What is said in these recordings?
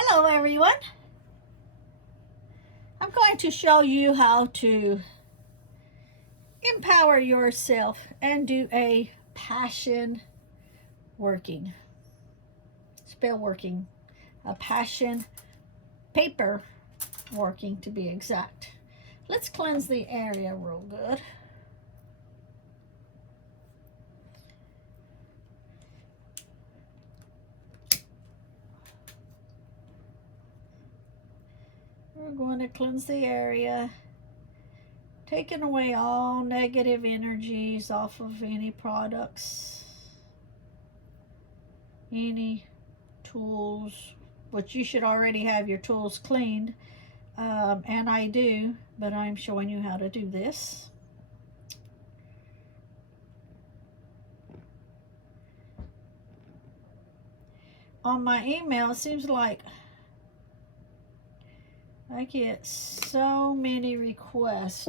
Hello everyone. I'm going to show you how to empower yourself and do a passion working, spell working, a passion paper working to be exact. Let's cleanse the area real good. We're going to cleanse the area, taking away all negative energies off of any products, any tools, which you should already have your tools cleaned, and I do, but I'm showing you how to do this. On my email, it seems like I get so many requests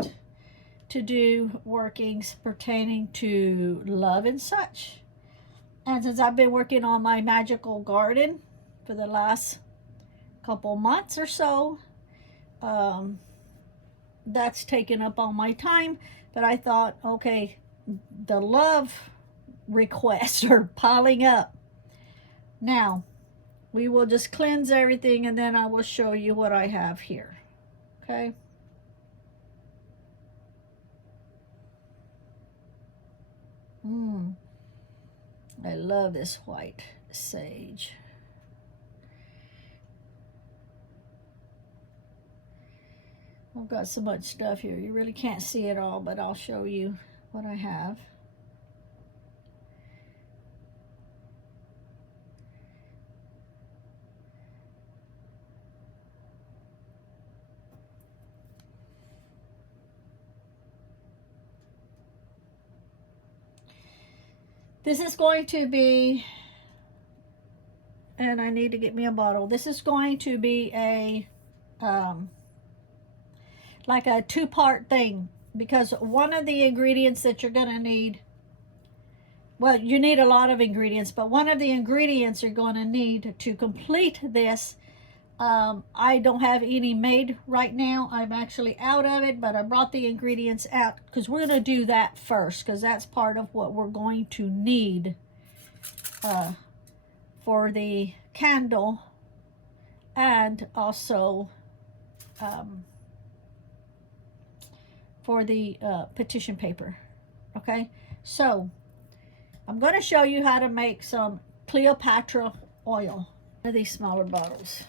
to do workings pertaining to love and such. And since I've been working on my magical garden for the last couple months or so, that's taken up all my time. But I thought, okay, the love requests are piling up. Now, we will just cleanse everything and then I will show you what I have here. Okay. I love this white sage. I've got so much stuff here. You really can't see it all, but I'll show you what I have. This is going to be, and I need to get me a bottle. This is going to be a, like a two-part thing, because one of the ingredients that you're going to need, well, you need a lot of ingredients, but one of the ingredients you're going to need to complete this, I don't have any made right now. I'm actually out of it, but I brought the ingredients out because we're going to do that first, because that's part of what we're going to need for the candle, and also for the petition paper. Okay, so I'm going to show you how to make some Cleopatra oil. One of these smaller bottles.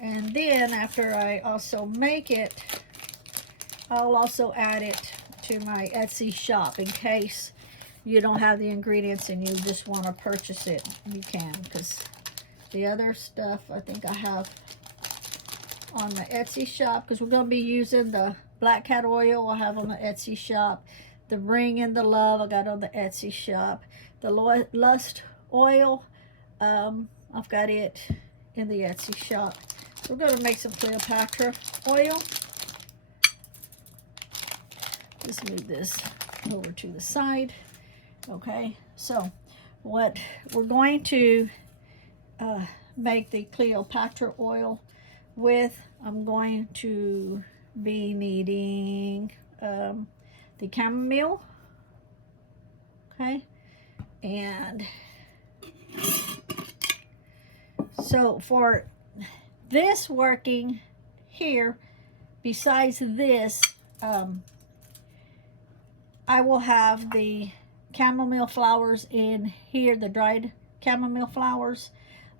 And then after I also make it, I'll also add it to my Etsy shop in case you don't have the ingredients and you just want to purchase it. You can, because the other stuff I think I have on the Etsy shop, because we're going to be using the Black Cat oil I have on the Etsy shop. The Ring and the Love I got on the Etsy shop. The Lust oil, I've got it in the Etsy shop. We're going to make some Cleopatra oil. Just move this over to the side. Okay, so what we're going to make the Cleopatra oil with, I'm going to be needing the chamomile. Okay, and so for this working here, besides this, I will have the chamomile flowers in here, the dried chamomile flowers.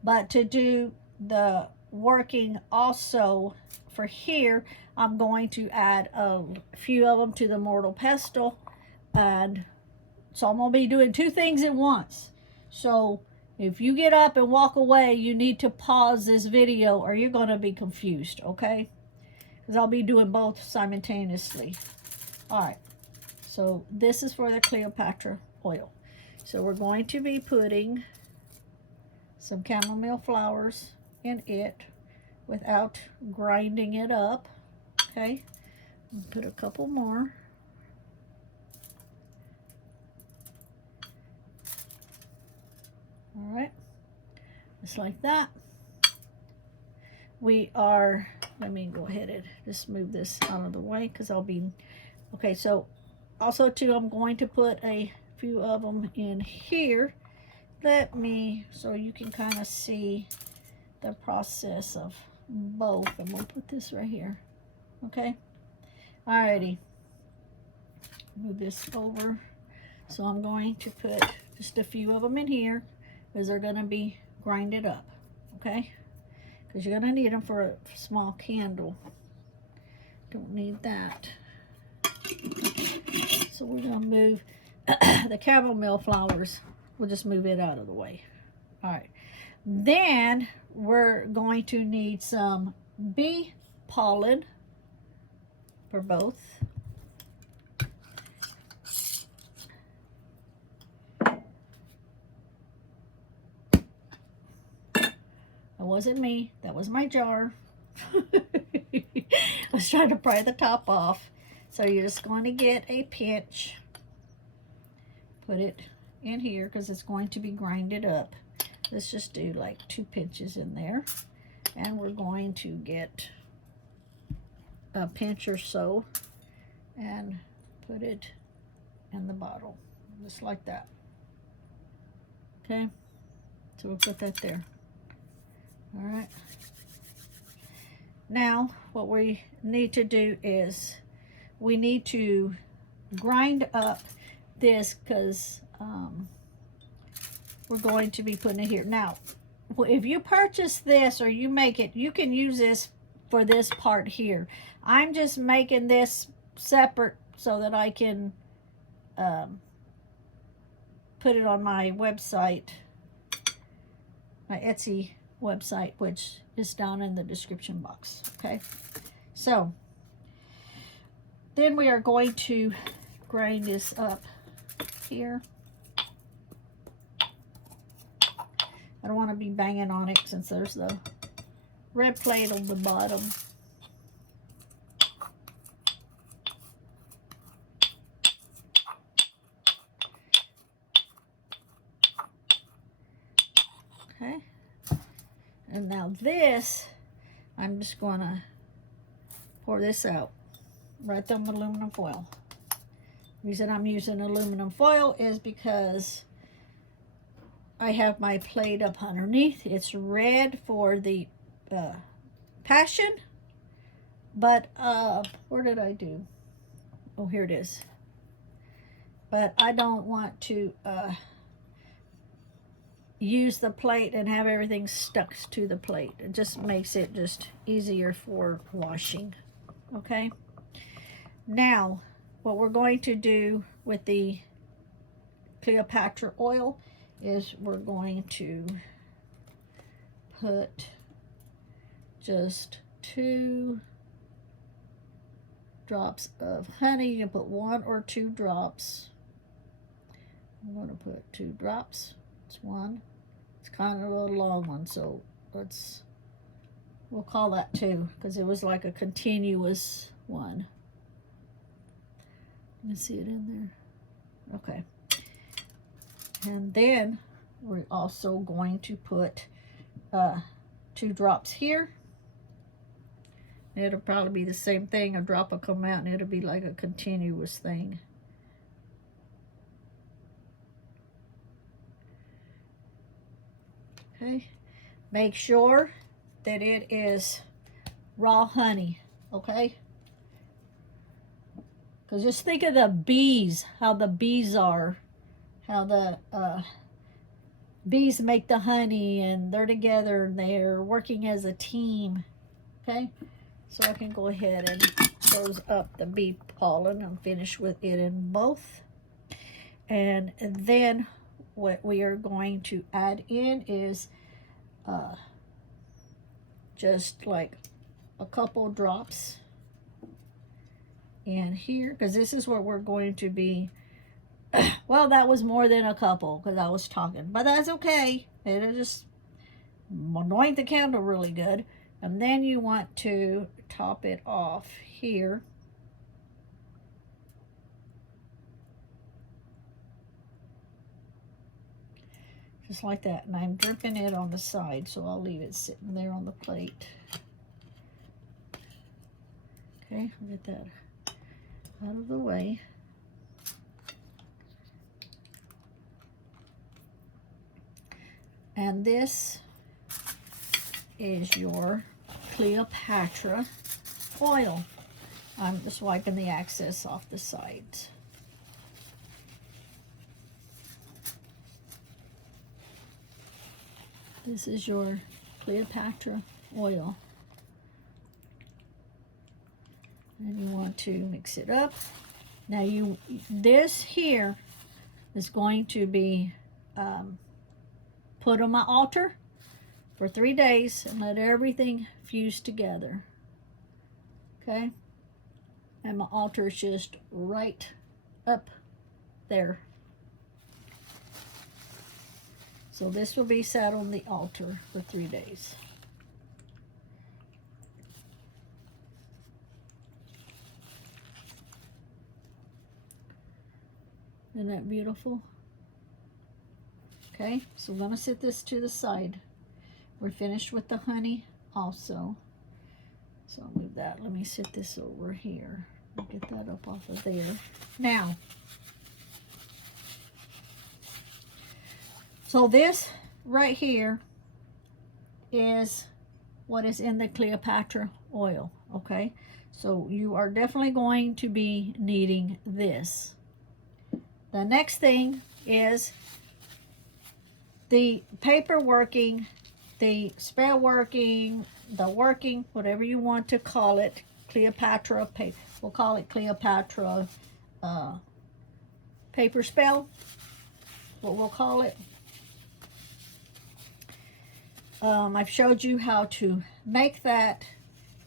But to do the working also for here, I'm going to add a few of them to the mortal pestle. And so I'm going to be doing two things at once. So if you get up and walk away, you need to pause this video or you're going to be confused, okay? Because I'll be doing both simultaneously. All right. So this is for the Cleopatra oil. So we're going to be putting some chamomile flowers in it without grinding it up. Okay. Put a couple more. All right. Just like that. We are, let me go ahead and just move this out of the way because I'll be, okay, so also too, I'm going to put a few of them in here. Let me, so you can kind of see the process of both. I'm going to put this right here. Okay. Alrighty. Move this over. So I'm going to put just a few of them in here because they're going to be grinded up. Okay. Because you're going to need them for a small candle. Don't need that. So we're going to move the chamomile flowers. We'll just move it out of the way. All right. Then we're going to need some bee pollen for both. That wasn't me. That was my jar. I was trying to pry the top off. So you're just going to get a pinch. Put it in here because it's going to be grinded up. Let's just do like 2 pinches in there. And we're going to get a pinch or so and put it in the bottle. Just like that. Okay. So we'll put that there. All right. Now, what we need to do is we need to grind up this because we're going to be putting it here. Now, if you purchase this or you make it, you can use this for this part here. I'm just making this separate so that I can put it on my website, my Etsy website, which is down in the description box. Okay, so then we are going to grind this up here. I don't want to be banging on it since there's the red plate on the bottom. Okay. And now this, I'm just going to pour this out right there with aluminum foil. The reason I'm using aluminum foil is because I have my plate up underneath. It's red for the passion, but where did I do? Oh, here it is. But I don't want to use the plate and have everything stuck to the plate. It just makes it just easier for washing. Okay. Now, what we're going to do with the Cleopatra oil is we're going to put just 2 drops of honey. You can put 1 or 2 drops. I'm going to put 2 drops. It's 1. It's kind of a long one, so we'll call that 2 because it was like a continuous one. Let me see it in there. Okay. And then we're also going to put 2 drops here. It'll probably be the same thing. A drop will come out and it'll be like a continuous thing. Okay. Make sure that it is raw honey, okay? Because just think of the bees, how the bees are, how the bees make the honey and they're together and they're working as a team, okay? So I can go ahead and close up the bee pollen and finish with it in both. And then what we are going to add in is just like a couple drops in here, because this is what we're going to be, well, that was more than a couple because I was talking, but that's okay. It'll just anoint the candle really good. And then you want to top it off here. just like that. And I'm dripping it on the side, so I'll leave it sitting there on the plate. Okay, I'll get that out of the way. And this is your Cleopatra oil. I'm just wiping the excess off the sides. This is your Cleopatra oil. And you want to mix it up. Now this here is going to be put on my altar for 3 days and let everything fuse together. Okay? And my altar is just right up there. So this will be sat on the altar for 3 days. Isn't that beautiful? Okay, so we're going to set this to the side. We're finished with the honey also. So I'll move that. Let me set this over here. I'll get that up off of there. Now, so this right here is what is in the Cleopatra oil, okay? So you are definitely going to be needing this. The next thing is the paper working, the spell working, the working, whatever you want to call it, Cleopatra paper. We'll call it Cleopatra paper spell, what we'll call it. I've showed you how to make that,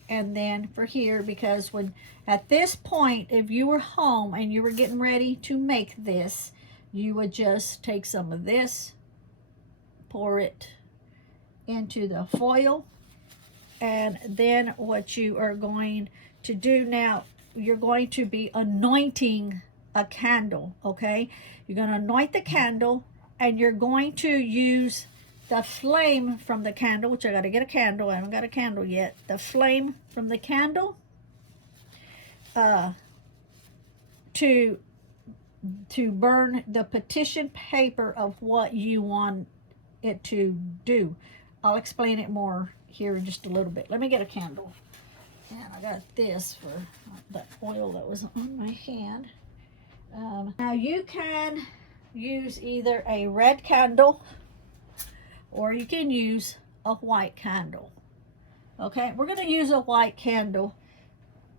and then for here, because when at this point, if you were home and you were getting ready to make this, you would just take some of this, pour it into the foil, and then what you are going to do now, you're going to be anointing a candle, okay? You're going to anoint the candle, and you're going to use the flame from the candle, which I got to get a candle. I haven't got a candle yet. The flame from the candle to burn the petition paper of what you want it to do. I'll explain it more here in just a little bit. Let me get a candle. And I got this for the oil that was on my hand. Now you can use either a red candle or you can use a white candle. Okay, we're going to use a white candle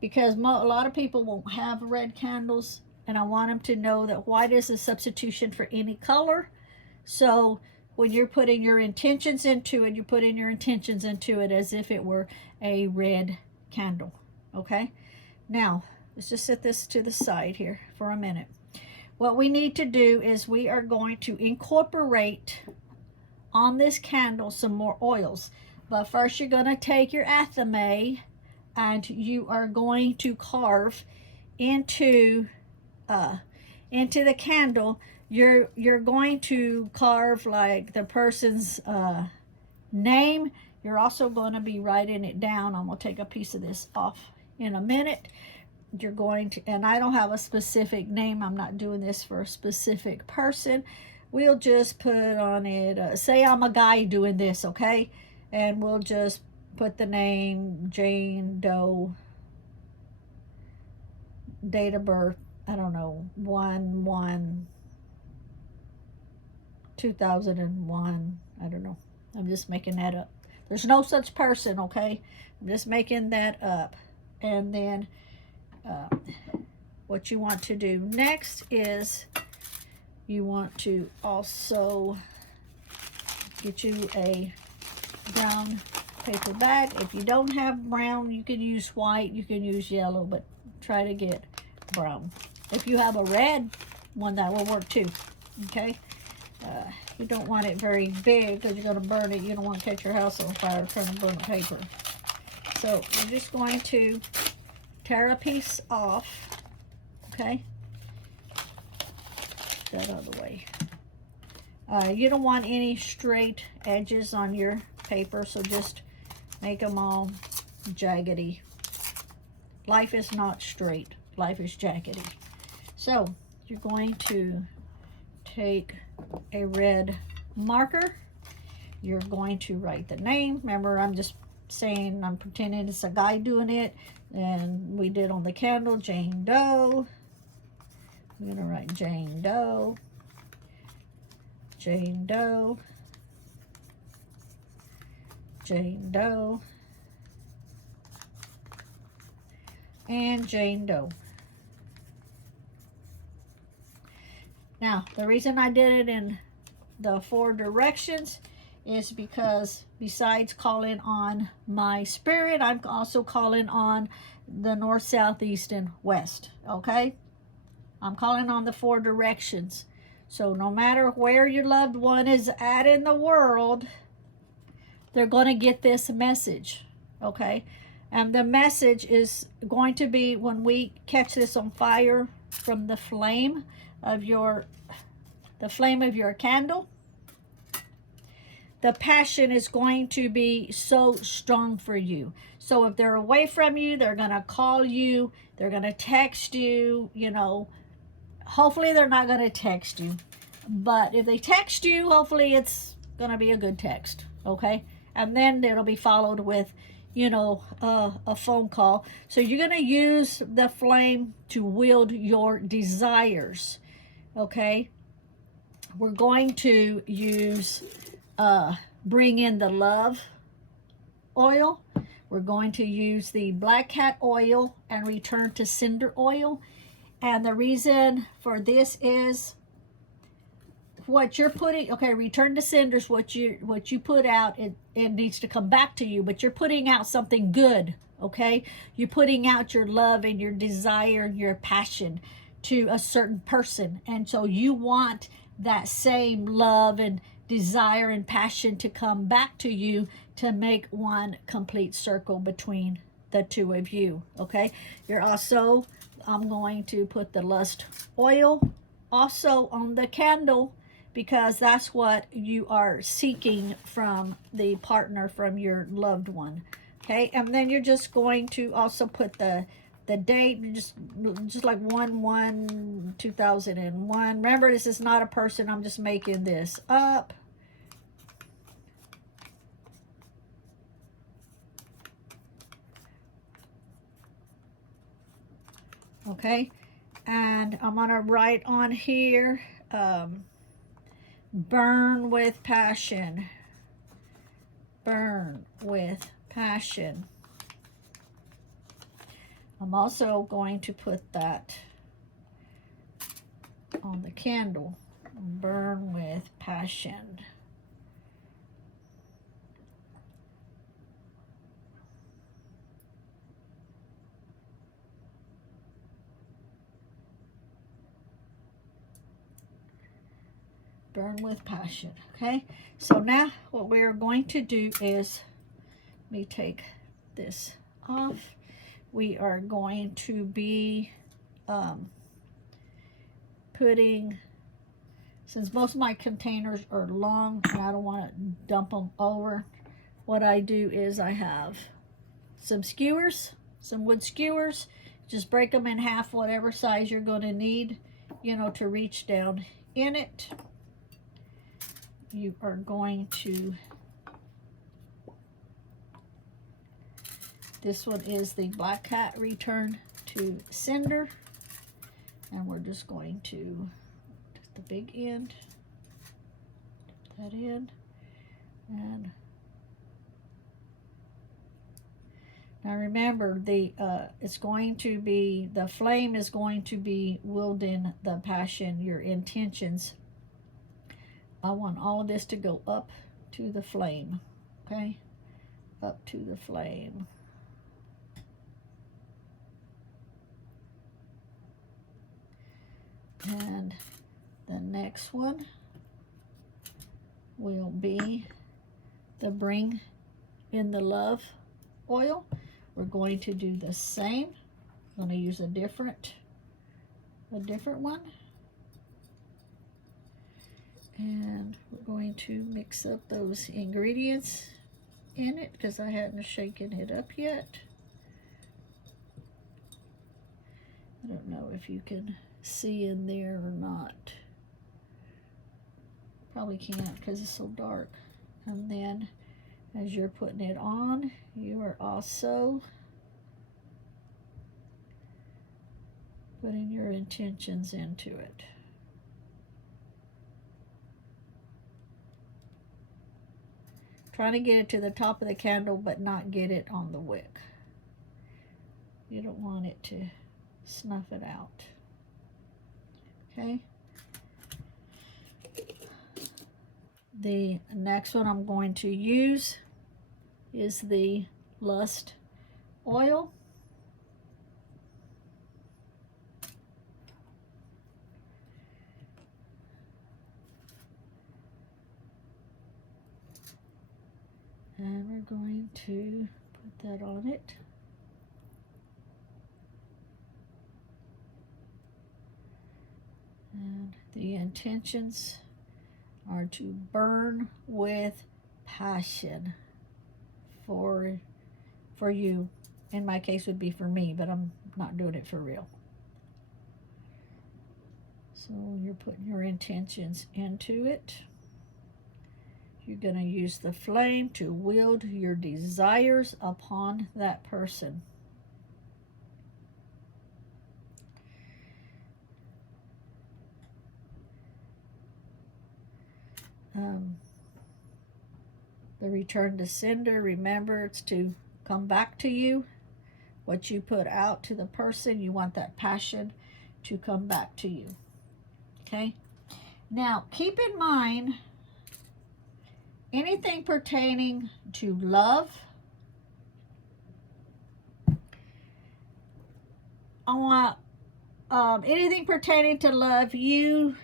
because a lot of people won't have red candles, and I want them to know that white is a substitution for any color. So when you're putting your intentions into it, you put in your intentions into it as if it were a red candle. Okay, now let's just set this to the side here for a minute. What we need to do is we are going to incorporate on this candle some more oils. But first you're going to take your athame and you are going to carve into the candle. You're going to carve like the person's name. You're also going to be writing it down. I'm going to take a piece of this off in a minute. You're going to, and I don't have a specific name. I'm not doing this for a specific person. We'll just put on it, say I'm a guy doing this, okay? And we'll just put the name Jane Doe, date of birth, I don't know, 1/1/2001. I don't know. I'm just making that up. There's no such person, okay? I'm just making that up. And then what you want to do next is you want to also get you a brown paper bag. If you don't have brown, you can use white, you can use yellow, but try to get brown. If you have a red one, that will work too, okay? You don't want it very big because you're going to burn it. You don't want to catch your house on fire trying to burn the paper. So you're just going to tear a piece off, okay? That out of the way. You don't want any straight edges on your paper, so just make them all jaggedy. Life is not straight. Life is jaggedy. So you're going to take a red marker. You're going to write the name. Remember, I'm just saying, I'm pretending it's a guy doing it. And we did on the candle, Jane Doe. I'm going to write Jane Doe. Jane Doe. Jane Doe. And Jane Doe. Now, the reason I did it in the 4 directions is because besides calling on my spirit, I'm also calling on the north, south, east, and west, okay? I'm calling on the 4 directions. So no matter where your loved one is at in the world, they're going to get this message, okay? And the message is going to be, when we catch this on fire from the flame of your candle, the passion is going to be so strong for you. So if they're away from you, they're going to call you, they're going to text you, you know. Hopefully they're not going to text you. But if they text you, hopefully it's going to be a good text, okay? And then it'll be followed with, you know, a phone call. So you're going to use the flame to wield your desires, okay? We're going to use, bring in the love oil. We're going to use the black cat oil and return to cinder oil. And the reason for this is what you're putting, okay, return to cinders, what you put out, it needs to come back to you, but you're putting out something good, okay? You're putting out your love and your desire and your passion to a certain person. And so you want that same love and desire and passion to come back to you to make one complete circle between the two of you, okay? You're also, I'm going to put the lust oil also on the candle, because that's what you are seeking from the partner, from your loved one, okay? And then you're just going to also put the date, just like 1/1/2001. Remember, this is not a person. I'm just making this up. Okay, and I'm gonna write on here, burn with passion. Burn with passion. I'm also going to put that on the candle. Burn with passion. Burn with passion. Okay, so now what we're going to do is, let me take this off. We are going to be putting, since most of my containers are long and I don't want to dump them over, what I do is I have some skewers, some wood skewers. Just break them in half, whatever size you're going to need, you know, to reach down in it. You are going to, this one is the black cat return to cinder, and we're just going to take the big end, dip that in, and now remember, it's going to be, the flame is going to be wielding the passion, your intentions. I want all of this to go up to the flame, okay? Up to the flame. And the next one will be the bring in the love oil. We're going to do the same. I'm going to use a different one. And going to mix up those ingredients in it because I hadn't shaken it up yet. I don't know if you can see in there or not. Probably can't because it's so dark. And then as you're putting it on, you are also putting your intentions into it. Trying to get it to the top of the candle, but not get it on the wick. You don't want it to snuff it out. Okay. The next one I'm going to use is the Lust oil. And we're going to put that on it. And the intentions are to burn with passion for you. In my case would be for me, but I'm not doing it for real. So you're putting your intentions into it. You're going to use the flame to wield your desires upon that person. The return to sender, remember, it's to come back to you. What you put out to the person, you want that passion to come back to you. Okay? Now, keep in mind, anything pertaining to love, anything pertaining to love, you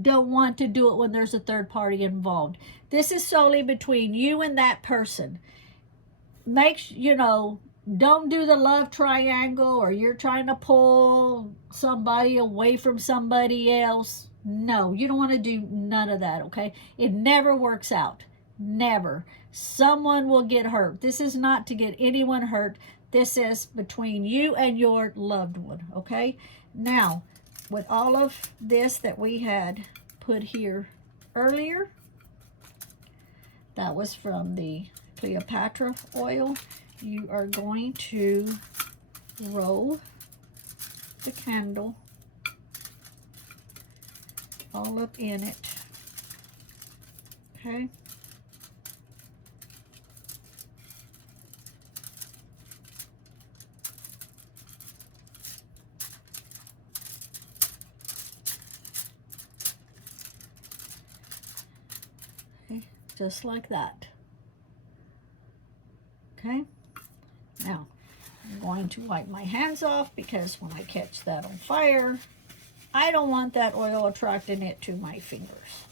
don't want to do it when there's a third party involved. This is solely between you and that person. Don't do the love triangle or you're trying to pull somebody away from somebody else. No, you don't want to do none of that, okay? It never works out. Never. Someone will get hurt. This is not to get anyone hurt. This is between you and your loved one, okay? Now, with all of this that we had put here earlier, that was from the Cleopatra oil. You are going to roll the candle all up in it, okay? Just like that. Okay, now I'm going to wipe my hands off because when I catch that on fire, I don't want that oil attracting it to my fingers.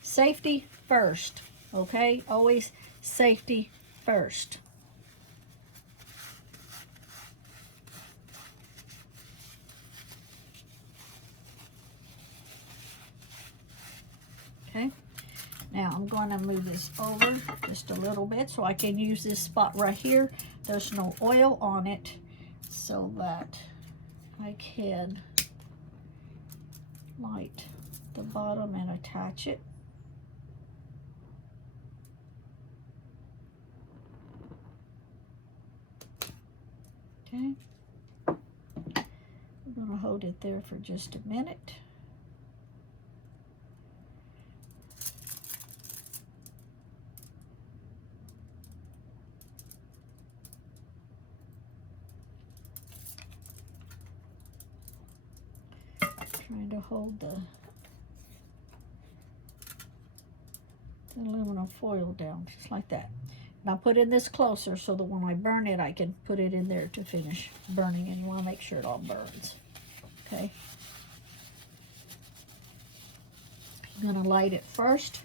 Safety first, okay? Always safety first. Okay. Now I'm going to move this over just a little bit so I can use this spot right here. There's no oil on it, so that I can light the bottom and attach it. Okay. I'm going to hold it there for just a minute. Trying to hold the aluminum foil down, just like that. Now put in this closer so that when I burn it, I can put it in there to finish burning, and you want to make sure it all burns. Okay. You're going to light it first.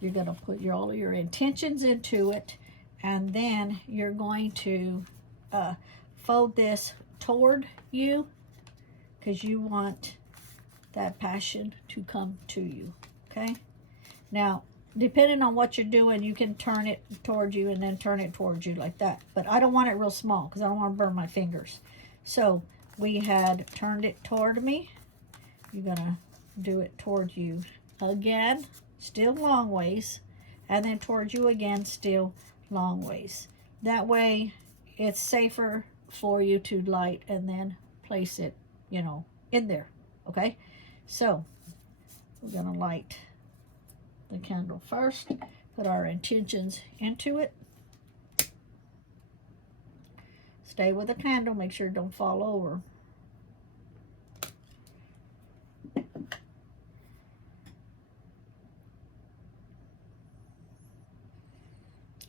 You're going to put all of your intentions into it, and then you're going to fold this toward you because you want that passion to come to you, okay? Now, depending on what you're doing, you can turn it towards you and then turn it towards you like that. But I don't want it real small because I don't want to burn my fingers. So we had turned it toward me. You're going to do it toward you again, still long ways, and then towards you again, still long ways. That way it's safer for you to light and then place it, you know, in there. Okay, so we're going to light the candle first, put our intentions into it. Stay with the candle, make sure it don't fall over.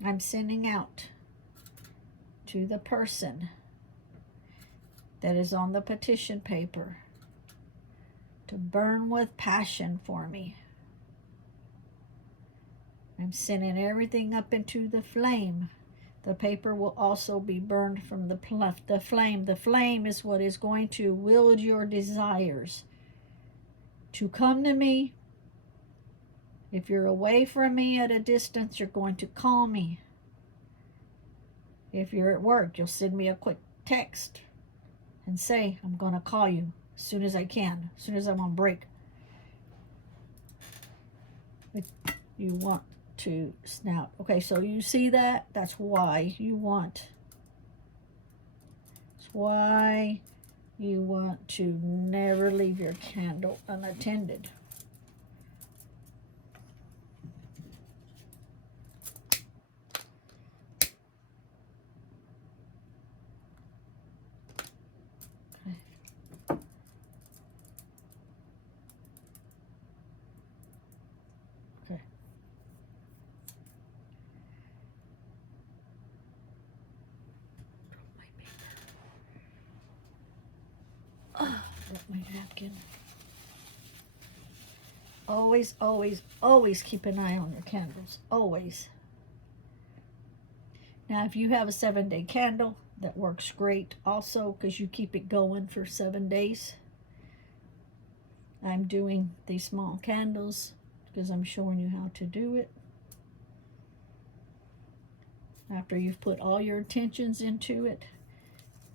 I'm sending out to the person that is on the petition paper to burn with passion for me. I'm sending everything up into the flame. The paper will also be burned from the flame. The flame is what is going to wield your desires to come to me. If you're away from me at a distance, you're going to call me. If you're at work, you'll send me a quick text and say, I'm going to call you as soon as I can, as soon as I'm on break. If you want to snap. Okay, so you see that? That's why you want. That's why you want to never leave your candle unattended. My napkin. Always, always, always keep an eye on your candles. Always. Now, if you have a 7-day candle, that works great also because you keep it going for 7 days. I'm doing these small candles because I'm showing you how to do it. After you've put all your intentions into it,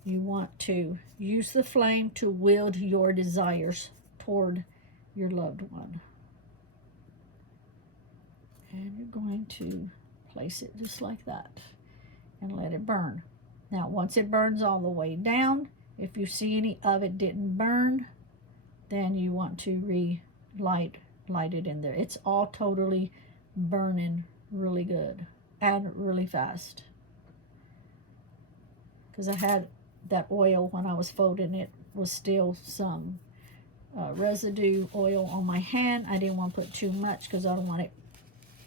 you want to use the flame to wield your desires toward your loved one. And you're going to place it just like that and let it burn. Now, once it burns all the way down, if you see any of it didn't burn, then you want to light it in there. It's all totally burning really good and really fast. Because I had that oil when I was folding it was still some residue oil on my hand. I didn't want to put too much because I don't want it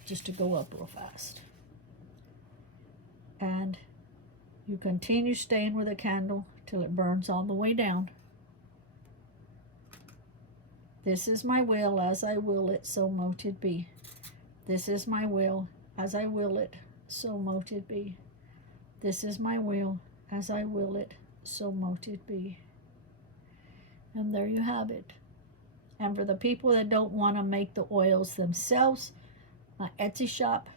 just to go up real fast. And you continue staying with the candle till it burns all the way down. This is my will, as I will it, so mote it be. This is my will, as I will it, so mote it be. This is my will, as I will it, so mote it be. And there you have it. And for the people that don't want to make the oils themselves, my Etsy shop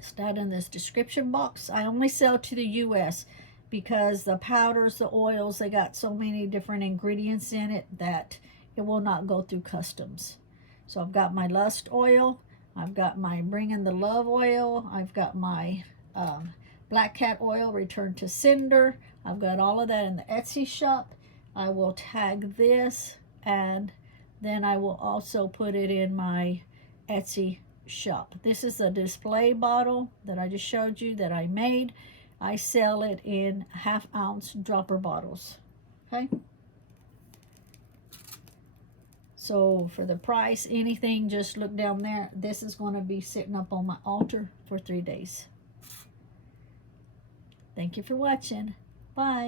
is down in this description box. I only sell to the US because the powders, the oils, they got so many different ingredients in it that it will not go through customs. So I've got my Lust oil, I've got my Bringing the Love oil, I've got my Black Cat oil, Return to Cinder. I've got all of that in the Etsy shop. I will tag this, and then I will also put it in my Etsy shop. This is a display bottle that I just showed you that I made. I sell it in 1/2 ounce dropper bottles. Okay. So for the price, anything, just look down there. This is going to be sitting up on my altar for 3 days. Thank you for watching. Bye.